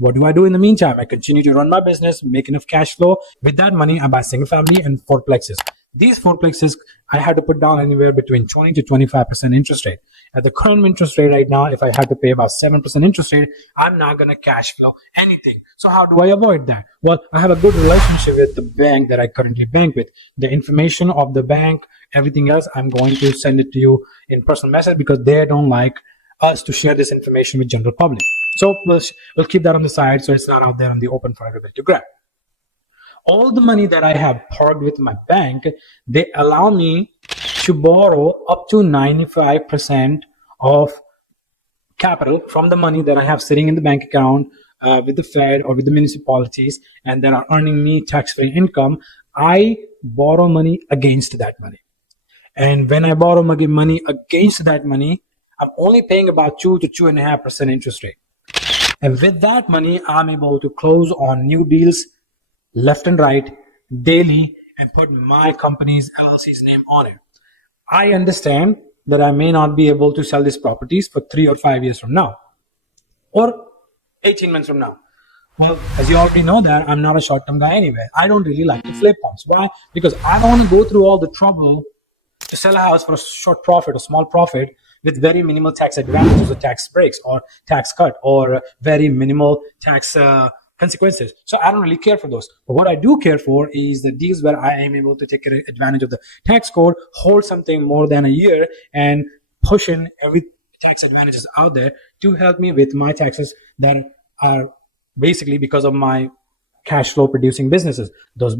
What do I do in the meantime? I continue to run my business, make enough cash flow. With that money, I buy single family and fourplexes. These fourplexes, I had to put down anywhere between 20 to 25% interest rate. At the current interest rate right now, if I had to pay about 7% interest rate, I'm not going to cash flow anything. So how do I avoid that? Well, I have a good relationship with the bank that I currently bank with. The information of the bank, everything else, I'm going to send it to you in personal message because they don't like us to share this information with general public. So we'll keep that on the side so it's not out there on the open for everybody to grab. All the money that I have parked with my bank, they allow me to borrow up to 95% of capital from the money that I have sitting in the bank account with the Fed or with the municipalities and that are earning me tax-free income. I borrow money against that money. And when I borrow money against that money, I'm only paying about 2 to 2.5% interest rate. And with that money, I'm able to close on new deals left and right daily and put my company's LLC's name on it. I understand that I may not be able to sell these properties for 3 or 5 years from now or 18 months from now. Well, as you already know that I'm not a short-term guy anyway. I don't really like to flip homes. Why? Because I don't want to go through all the trouble to sell a house for a short profit or small profit with very minimal tax advantages or tax breaks or tax cut or very minimal tax consequences. So I don't really care for those. But what I do care for is the deals where I am able to take advantage of the tax code, hold something more than a year, and push in every tax advantages out there to help me with my taxes that are basically because of my cash flow producing businesses. Those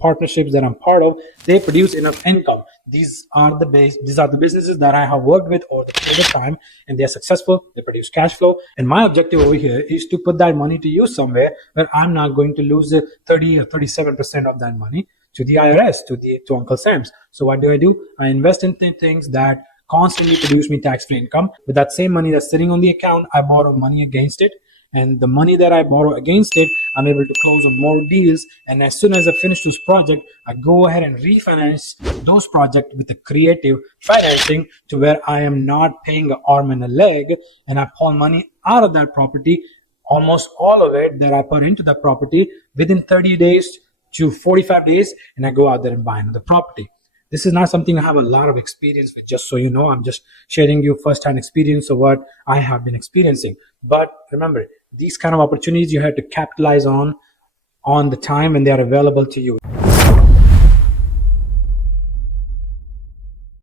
partnerships that I'm part of, they produce enough income. These are the businesses that I have worked with over the period of time, and they're successful. They produce cash flow. And my objective over here is to put that money to use somewhere where I'm not going to lose the 30 or 37% of that money to the IRS, to Uncle Sam's. So what do? I invest in things that constantly produce me tax-free income. With that same money that's sitting on the account, I borrow money against it. And the money that I borrow against it, I'm able to close on more deals. And as soon as I finish this project, I go ahead and refinance those projects with the creative financing to where I am not paying an arm and a leg. And I pull money out of that property, almost all of it that I put into that property within 30 days to 45 days. And I go out there and buy another property. This is not something I have a lot of experience with, just so you know. I'm just sharing you first-hand experience of what I have been experiencing. But remember, these kind of opportunities you have to capitalize on the time when they are available to you.